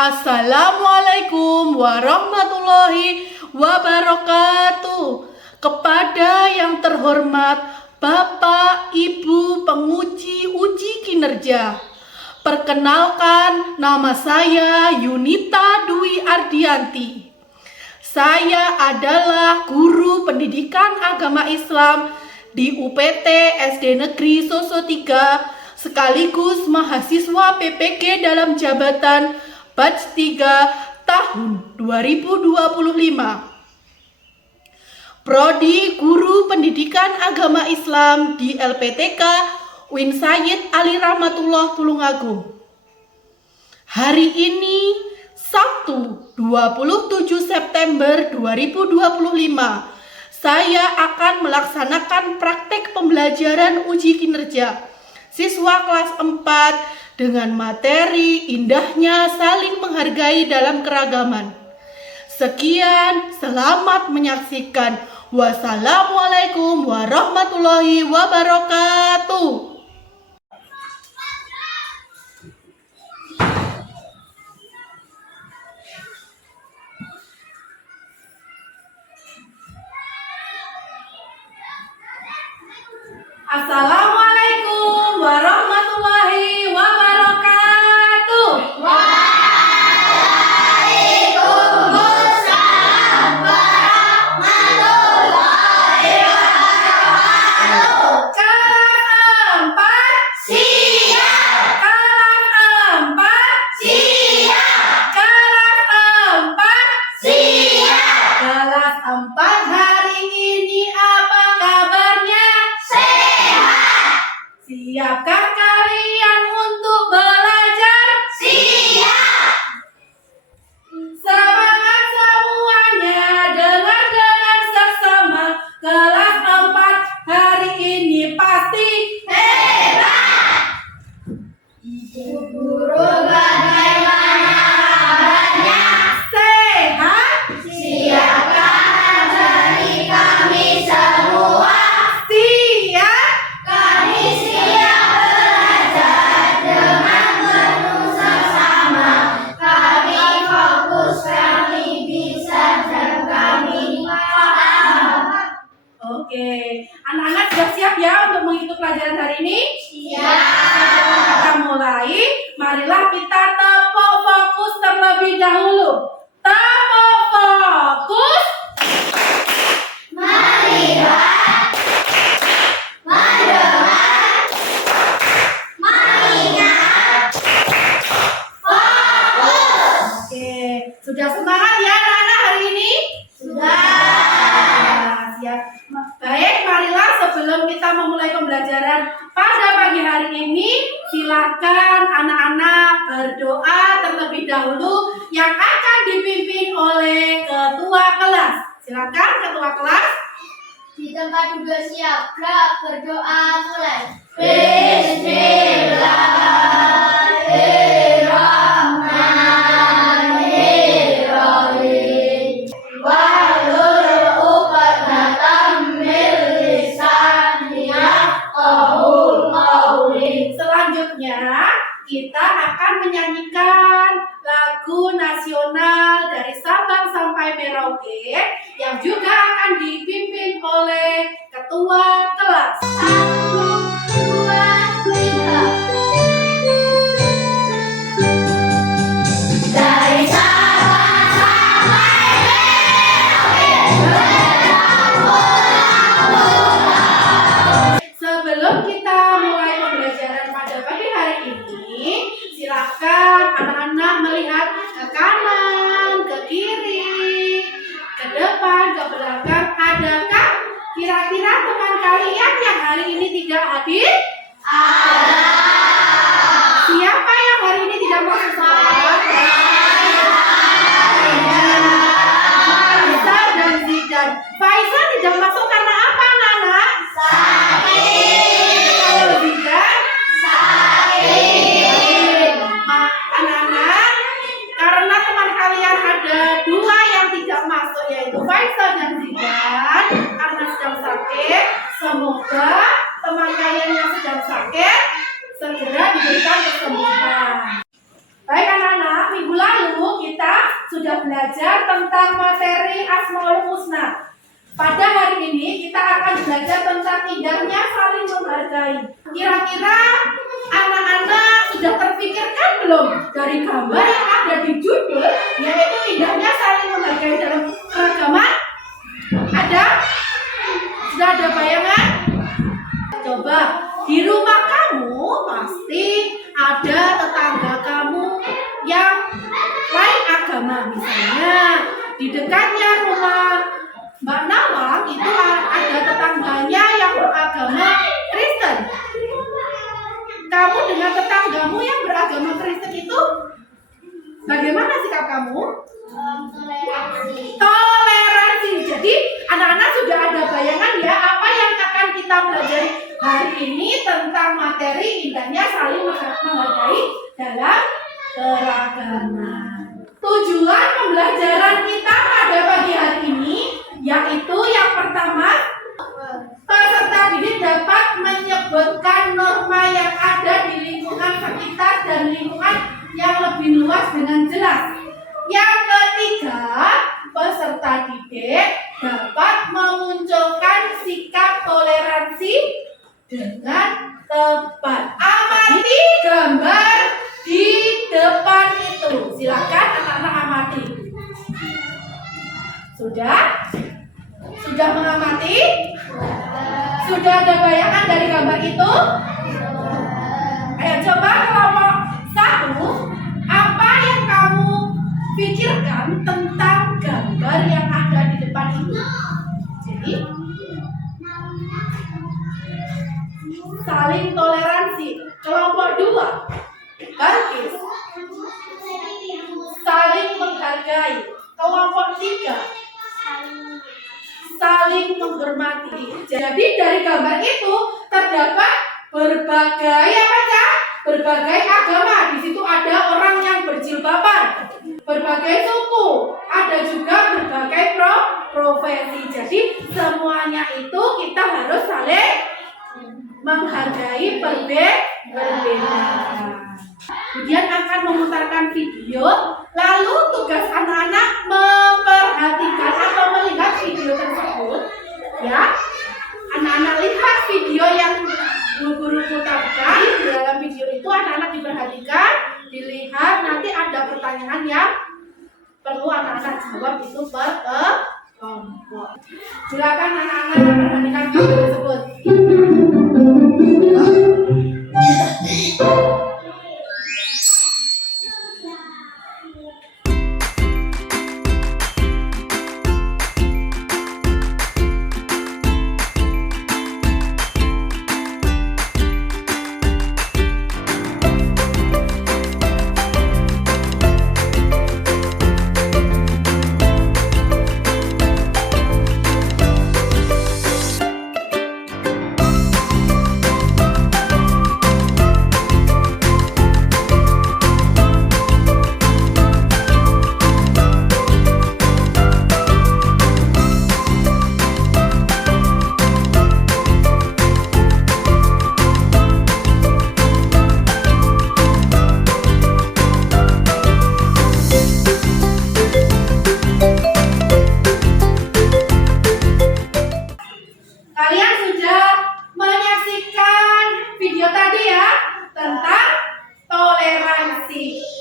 Assalamualaikum warahmatullahi wabarakatuh. Kepada yang terhormat Bapak Ibu penguji uji kinerja, perkenalkan, nama saya Yunita Dwi Ardianti. Saya adalah guru pendidikan agama Islam di UPT SD Negeri Soso 3 sekaligus mahasiswa PPG dalam jabatan batch 3 tahun 2025. Prodi Guru Pendidikan Agama Islam di LPTK UIN Sayyid Ali Rahmatullah Tulungagung. Hari ini Sabtu 27 September 2025, saya akan melaksanakan praktek pembelajaran uji kinerja siswa kelas 4 dengan materi indahnya saling menghargai dalam keragaman. Sekian, selamat menyaksikan. Wassalamualaikum warahmatullahi wabarakatuh. Assalamualaikum warahmatullahi wabarakatuh. Waalaikumsalam warahmatullahi wabarakatuh. Kelas 4 Siap. kelas 4 Siap. kelas 4 Siap. kelas 4 hari ini apa kabarnya? Sehat. Siapkah kalian untuk belajar? Siap. Semangat semuanya, dengar dengan seksama. Kelas 4 hari ini pasti Hebat. Ibu guru bagaimana kabarnya? sehat. Siapkah dari kami semua? Siap. Kami siap belajar dengan penuh seksama. Kami fokus, kami bisa, dan kami paham. Oke, anak-anak sudah siap ya untuk mengikuti pelajaran hari ini? Siap. Kita mulai. Marilah kita tepuk fokus terlebih dahulu. Tepuk fokus. Melihat, mendengar, mengingat, fokus. Oke, sudah semangat ya anak-anak hari ini? Sudah. Siap. Baik, marilah sebelum kita memulai pembelajaran pada pagi hari ini, silakan anak-anak berdoa terlebih dahulu yang akan dipimpin oleh ketua kelas. Silakan ketua kelas. Di tempat duduk siap, gerak, berdoa, mulai. Bismillahirrahmanirrahim. Wahlul 'uqdatam min lisani yafqahul qawli. Selanjutnya, kita akan menyanyikan lagu nasional dari Sabang sampai Merauke yang juga akan dipimpin oleh ketua kelas. 1, 2, 3. Dari Sabang sampai Merauke. Sebelum kita mulai pembelajaran pada pagi hari ini, silakan anak-anak melihat ke kanan, ke kiri, ke depan, ke belakang. Adakah kira-kira teman kalian yang hari ini tidak hadir? Ada. Siapa yang hari ini tidak masuk sekolah? Faisal dan Zidan. Faisal tidak masuk karena apa, Nana? Sakit. Kalau Zidan? Sakit. Anak-anak, karena teman kalian ada 2 yang tidak masuk, yaitu Faisal dan Zidan, karena sedang sakit. Semoga teman kalian yang sedang sakit segera diberikan kesembuhan. Baik anak-anak, minggu lalu kita sudah belajar tentang materi Asmaul Husna. Pada hari ini kita akan belajar tentang indahnya saling menghargai. Kira-kira anak-anak sudah terpikirkan belum dari gambar yang ada di judul, yaitu indahnya saling menghargai dalam keragaman? Ada? Sudah ada bayangan? Coba di rumah kamu pasti ada tetangga kamu yang lain agama. Misalnya di dekatnya rumah Mbak Nawang itu ada tetangganya yang beragama Kristen. Kamu dengan tetanggamu yang beragama Kristen itu bagaimana sikap kamu? Toleransi. Jadi anak-anak sudah ada bayangan ya apa yang akan kita pelajari hari ini tentang materi indahnya saling menghargai dalam keragaman. Tujuan pembelajaran kita pada pagi hari ini yaitu yang pertama, peserta didik dapat menyebutkan norma yang ada di lingkungan sekitar dan lingkungan yang lebih luas dengan jelas. Yang ketiga, peserta didik dapat memunculkan sikap toleransi dengan tepat. Amati gambar di depan itu. Silakan anak-anak amati. Sudah? Sudah mengamati? Sudah ada bayangan dari gambar itu? Ayo coba kelompok 1, apa yang kamu pikirkan tentang gambar yang ada di depan itu? Jadi saling toleransi. Kelompok 2, Balkis, saling menghargai. Kelompok 3, saling menghormati. Jadi dari gambar itu terdapat berbagai berbagai agama. Di situ ada orang yang berjilbaban, berbagai suku, ada juga berbagai profesi. Jadi semuanya itu kita harus saling menghargai perbedaan. Kemudian akan memutarkan video, lalu tugas anak-anak memperhatikan atau melihat video tersebut. Ya, anak-anak lihat video yang guru putarkan. Di dalam video itu anak-anak diperhatikan, dilihat, nanti ada pertanyaan yang perlu anak-anak jawab itu per kelompok. Silakan anak-anak memperhatikan video tersebut.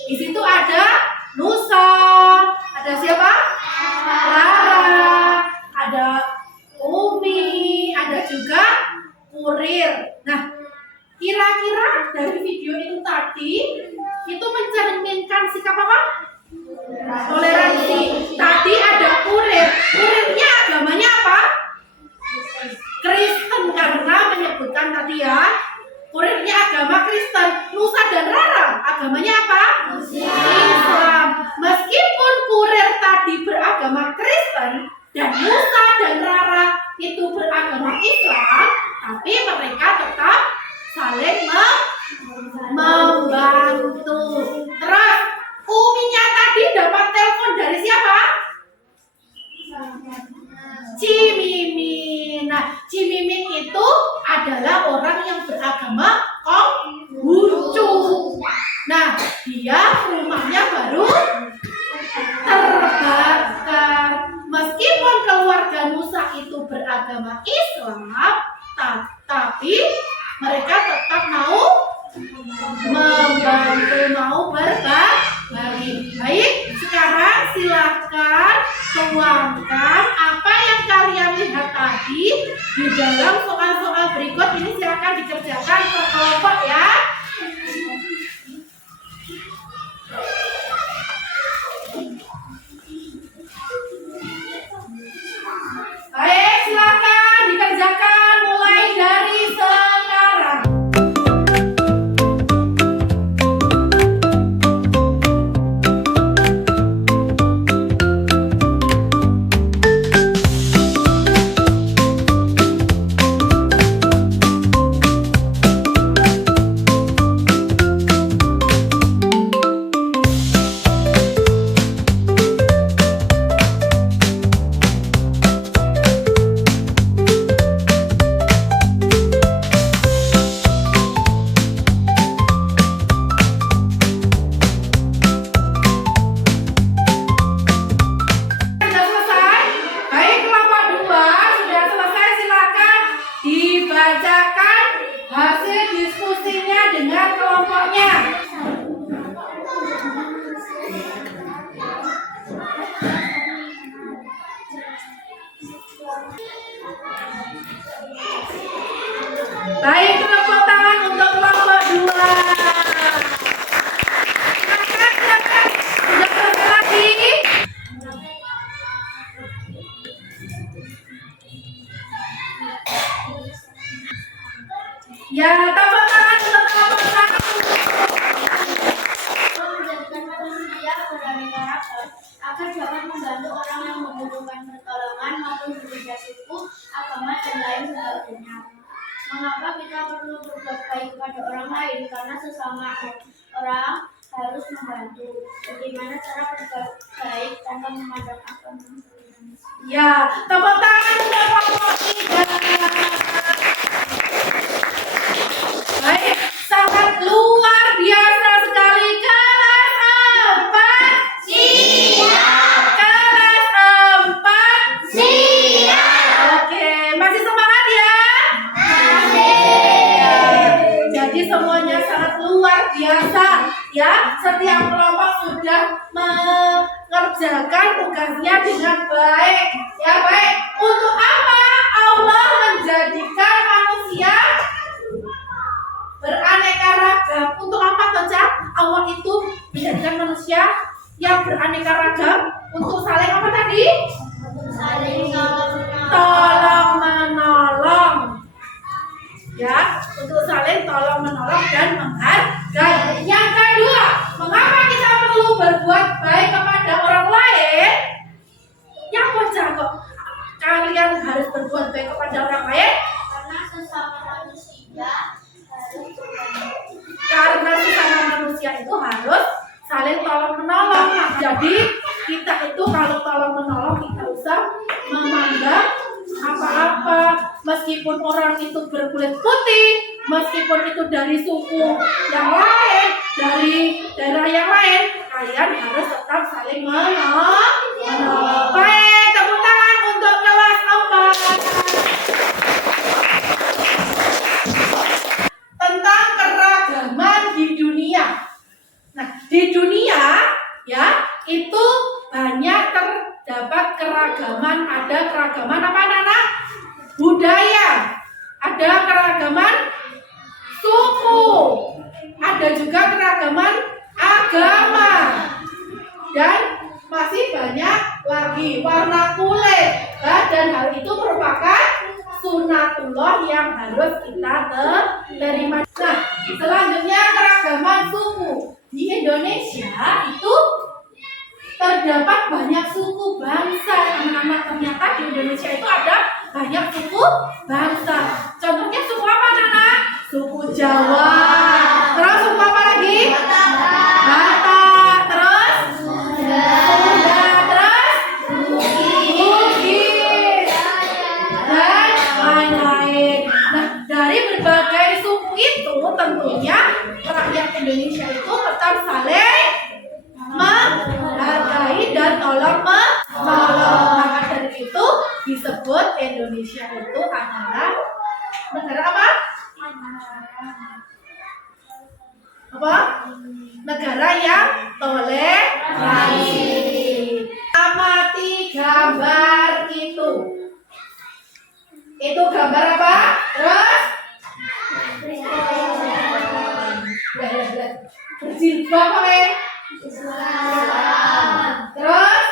Di situ ada Nusa, ada siapa? Rara, ada Umi, ada juga Kurir. Nah, kira-kira dari video itu tadi itu mencerminkan sikap apa? Toleransi. Tadi ada Kurir. Kurirnya agamanya apa? Kristen, karena menyebutkan tadi ya. Kurirnya agama Kristen. Nusa dan Rara agamanya apa? Islam. Meskipun Kurir tadi beragama Kristen dan Nusa dan Rara itu beragama Islam, tapi mereka tetap saling membantu. Terus Uminya tadi dapat telepon dari siapa? Cimimin. Nah, Cimimin itu adalah orang yang beragama Konghucu. Nah, dia beragama Islam, tapi mereka tetap mau membantu, mau berbagi. Baik, sekarang silakan tuangkan apa yang kalian lihat tadi di dalam soal-soal berikut ini. Silakan dikerjakan per kelompok ya. Baik, silakan dikerjakan mulai dari sekarang. Sudah selesai? Baik, kelompok 2 sudah selesai. Silakan dibacakan hasil diskusinya dengan kelompoknya. Baik, tepuk tangan untuk kelompok 2. Silakan. Sudah selesai lagi? Ya, tepuk tangan untuk kelompok 1. Menjadikan manusia beraneka ragam agar dapat membantu orang yang membutuhkan pertolongan maupun berbeda suku, agama, dan lain sebagainya. Mengapa kita perlu berbuat baik kepada orang lain? Karena sesama orang harus membantu. Bagaimana cara berbuat baik tanpa memandang agama? Ya, tepuk tangan untuk kelompok 3. Baik, sangat luar biasa sekali. Kelas 4 siap. Kelas 4 siap. Oke, masih semangat ya? Ya, jadi semuanya sangat luar biasa ya. Setiap kelompok sudah mengerjakan tugasnya dengan baik. Ya, baik. Untuk apa Allah menjadikan manusia beraneka ragam? Untuk apa saja Allah itu menjadikan manusia yang beraneka ragam? Untuk saling apa tadi? Saling Tolong menolong. Ya, untuk saling tolong menolong dan menghargai. Yang kedua, mengapa kita perlu berbuat baik kepada orang lain? Yang wajar kok kalian harus berbuat baik kepada orang lain? karena sesama manusia harus berbagi. Karena sesama manusia itu harus saling tolong menolong. Nah, jadi kita itu kalau tolong menolong tidak usah memandang apa-apa. Meskipun orang itu berkulit putih, meskipun itu dari suku yang lain, dari daerah yang lain, kalian harus tetap saling menolong. Baik, tepuk tangan untuk kelas 4. Tentang keragaman di dunia. Nah, di dunia ya itu banyak terdapat keragaman. Ada keragaman apa anak-anak? Budaya. Ada keragaman suku. Ada juga keragaman agama. Dan masih banyak lagi warna kulit. Dan hal itu merupakan sunatullah yang harus kita terima. Nah, selanjutnya keragaman suku. Di Indonesia itu terdapat banyak suku bangsa. Anak-anak, ternyata di Indonesia itu ada banyak suku bangsa. Contohnya suku apa anak-anak? Suku Jawa. Terus suku apa lagi? Batak. Terus Sunda. Terus Bugis. Dan lain-lain. Nah, dari berbagai suku itu tentunya rakyat Indonesia itu tetap saling menghargai dan tolong menolong. Maka dari itu disebut Indonesia itu adalah negara apa? Apa? Negara yang toleransi. Amati gambar itu. Itu gambar apa? Terus? Berjilbab apa ya? Terus?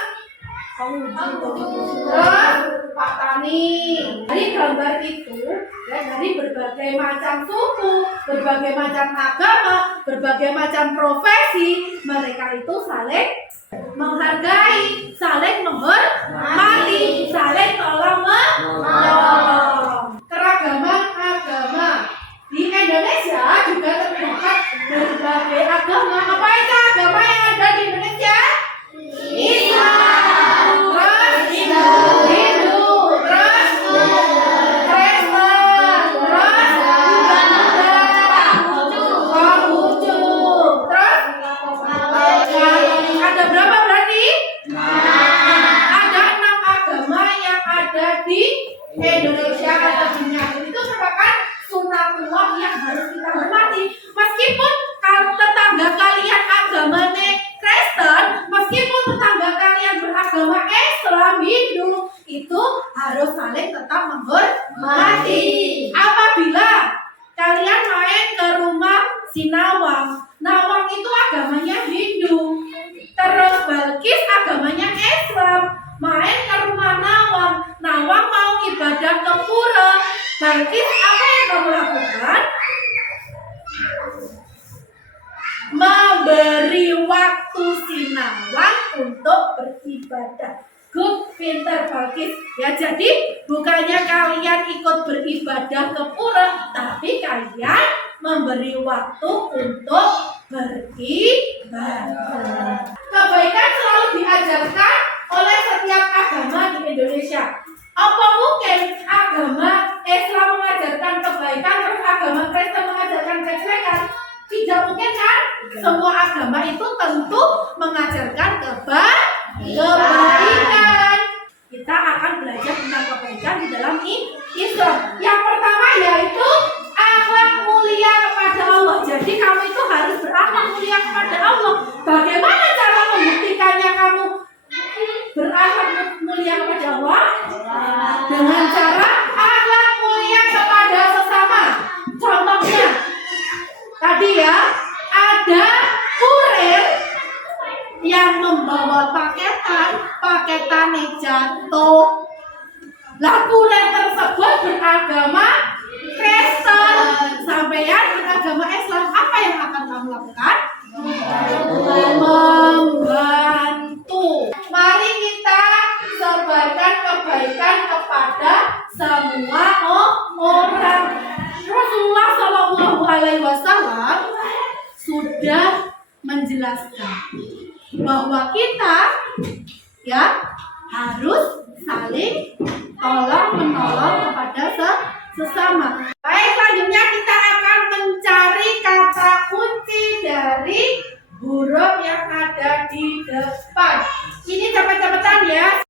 Terus? Pak Tani. Dari gambar itu, ya, dari berbagai macam suku, berbagai macam agama, berbagai macam profesi, mereka itu saling menghargai, saling menghormati, saling tolong menolong. Keragaman agama di Indonesia juga terdapat berbagai agama. Apa itu agama yang ada di Indonesia? Islam, terus Hindu, terus Kristen, terus Konghucu, terus ada berapa berarti? Ada 6 agama yang ada di Indonesia atau dunia. Itu merupakan sunatullah yang harus kita hormati. Meskipun kalau tetangga kalian agamanya Kristen, meskipun tetangga kalian beragama Islam, Hindu, itu harus saling tetap menghormati. Apabila kalian main ke rumah si Nawang, Nawang itu agamanya Hindu, terus Balkis agamanya Islam, main ke rumah Nawang, Nawang mau ibadah ke pura, Balkis apa yang kamu lakukan? Memberi waktu si Nawang untuk beribadah. Good, pinter Balkis. Ya, jadi bukannya kalian ikut beribadah ke pura, tapi kalian memberi waktu untuk beribadah. Kebaikan selalu diajarkan oleh setiap agama di Indonesia. Apa mungkin agama Islam mengajarkan kebaikan terus agama Kristen mengajarkan kejelekan? Tidak mungkin kan? Semua agama itu tentu mengajarkan kebaikan. Kita akan belajar tentang kebaikan di dalam Islam. Yang pertama yaitu akhlak mulia kepada Allah. Jadi kamu itu harus berakhlak mulia kepada Allah. Bagaimana cara membuktikannya kamu berakhlak mulia kepada Allah? Dengan cara akhlak mulia kepada sesama. Contohnya tadi ya, ada kurir yang membawa paketannya jatuh. Lah kurir tersebut beragama Kristen, sampeyan beragama Islam, apa yang akan kamu lakukan? Membantu. Mari kita sebarkan kebaikan kepada semua orang. Rasulullah Shallallahu Alaihi Wasallam sudah menjelaskan bahwa kita ya harus saling tolong menolong kepada sesama. Baik, selanjutnya kita akan mencari kata kunci dari huruf yang ada di depan. Ini cepet-cepetan ya.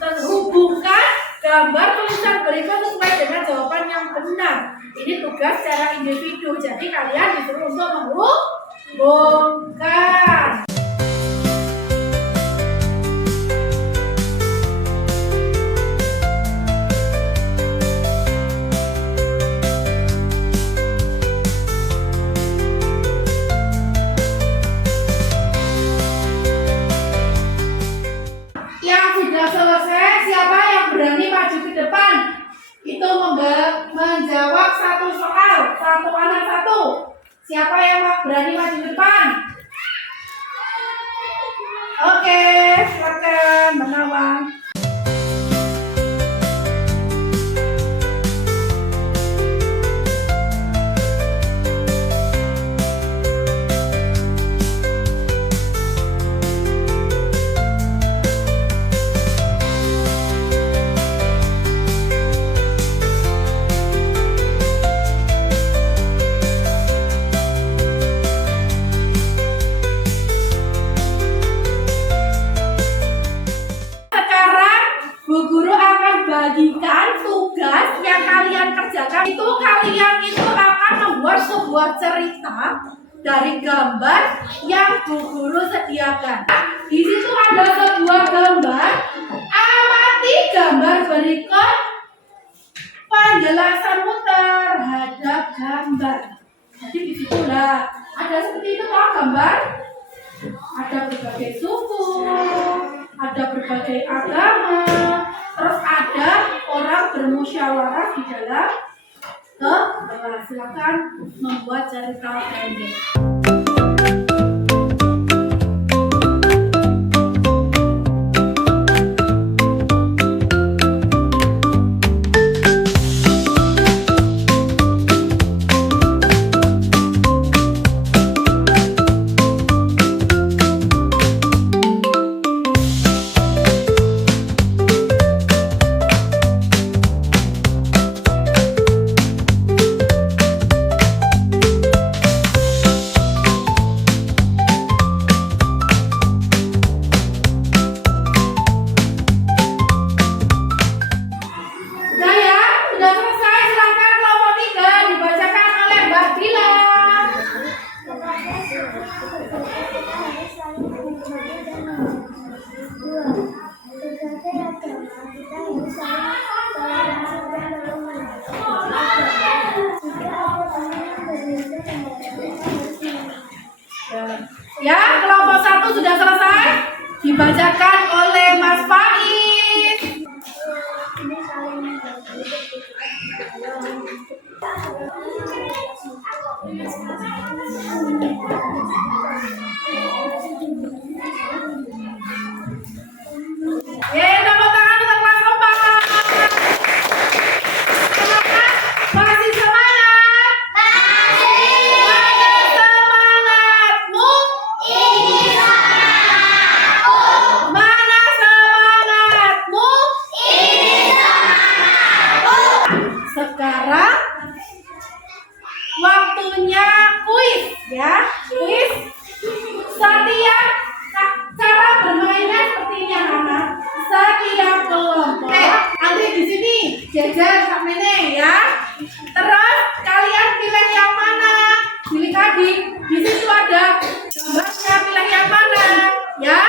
Hubungkan gambar tulisan berikut sesuai dengan jawaban yang benar. Ini tugas secara individu, jadi kalian disuruh untuk menghubungkan. Yang sudah selesai, siapa yang berani maju ke depan? Itu menjawab satu soal, satu anak satu. Siapa yang berani maju ke depan? Oke, silakan Menawang. Bu Guru akan bagikan tugas yang kalian kerjakan. Kalian itu akan membuat sebuah cerita dari gambar yang Bu Guru sediakan. Di situ ada sebuah gambar. Amati gambar berikut penjelasanmu terhadap gambar. Jadi di situ ada seperti itu toh gambar. Ada berbagai suku, ada berbagai agama, terus ada orang bermusyawarah di dalam kelas. Silakan membuat cerita pendek. Ya, kelompok 1 sudah selesai dibacakan oleh Mas Faiz. Tepuk tangan untuk kelas 4. Semangat? Masih semangat? Mana semangatmu? Ini semangatku. Mana semangatmu? Ini semangatku. Sekarang waktunya kuis ya, kuis. Setiap cara bermainnya seperti ini anak-anak. Setiap kelompok nanti di sini jajar sampai ini ya. Terus kalian pilih yang mana? Pilih adik. Di situ ada gambarnya, pilih yang mana ya.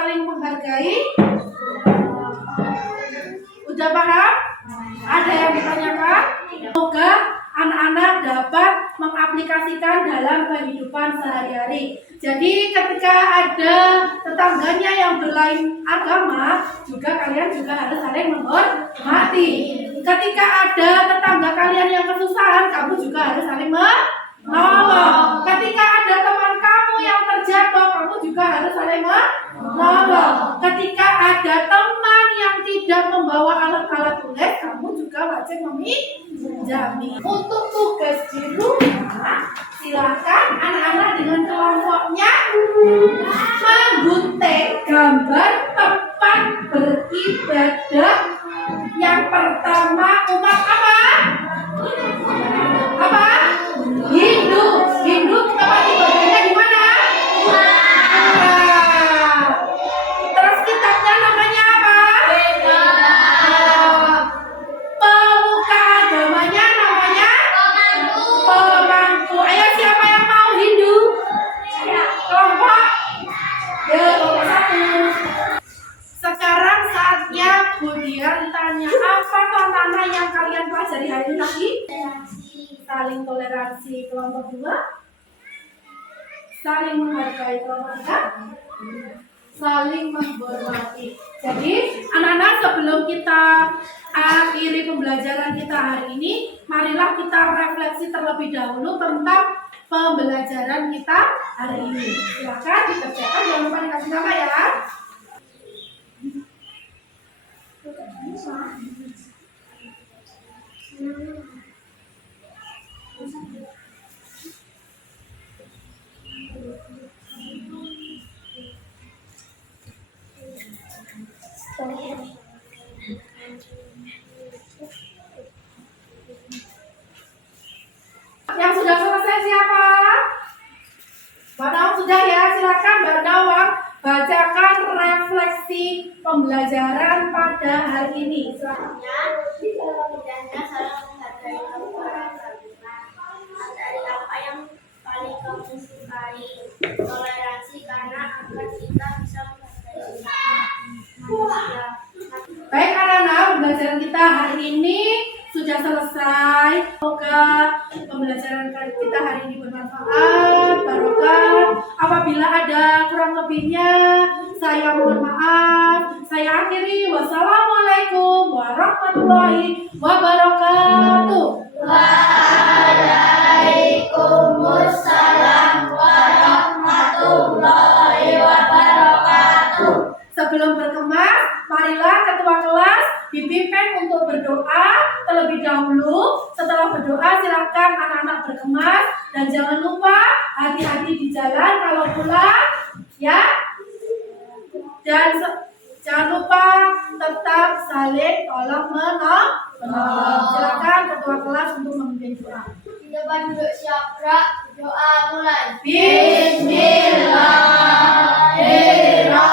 saling menghargai. Udah paham? Ada yang ditanyakan? Semoga anak-anak dapat mengaplikasikan dalam kehidupan sehari-hari. Jadi ketika ada tetangganya yang berlain agama, juga kalian juga harus saling menghormati. Ketika ada tetangga kalian yang kesusahan, kamu juga harus saling menolong. Ketika ada teman kamu yang terjatuh, kamu juga harus saling menolong. Ketika ada teman yang tidak membawa alat-alat tulis, kamu juga wajib meminjami. Untuk tugas di rumah, silakan anak-anak dengan kelompoknya memgunting gambar tempat beribadah. Yang pertama umat apa? Apa? Hindu. Hindu tempat ibadahnya di mana? Terus kitabnya namanya apa? Pemuka agamanya namanya pemangku. Ayo siapa yang mau Hindu? Kelompok? Ya, kelompok 1. Sekarang saatnya Budian tanya, apa tantangan yang kalian pelajari hari ini tadi? Saling toleransi. Kelompok 2? Saling menghargai. Kelompok 3? Saling menghormati. Jadi anak-anak, sebelum kita akhiri pembelajaran kita hari ini, marilah kita refleksi terlebih dahulu tentang pembelajaran kita hari ini. Silakan dikerjakan, jangan lupa dikasih nama ya. Yang sudah selesai siapa? Mbak Nawang sudah ya, silakan Mbak Nawang bacakan refleksi pembelajaran pada hari ini. Selanjutnya, di dalam bidangnya saling menghargai orang dari apa yang paling kamu sukai. Toleransi karena agar kita bisa menghargai sesama manusia. Baik anak-anak, pembelajaran kita hari ini sudah selesai. Semoga pembelajaran kita hari ini bermanfaat, barokah. Apabila ada kurang lebihnya, saya mohon maaf. Saya akhiri. Wassalamualaikum warahmatullahi wabarakatuh. Waalaikumsalam warahmatullahi wabarakatuh. Sebelum berkemas, marilah ketua kelas dipimpin untuk berdoa terlebih dahulu. Setelah berdoa, silakan anak-anak berkemas dan jangan lupa hati-hati di jalan kalau pulang, ya. Dan jangan lupa tetap saling tolong menolong. Silakan ketua kelas untuk memimpin doa. Di depan duduk siap, doa mulai. Bismillahirrahmanirrahim.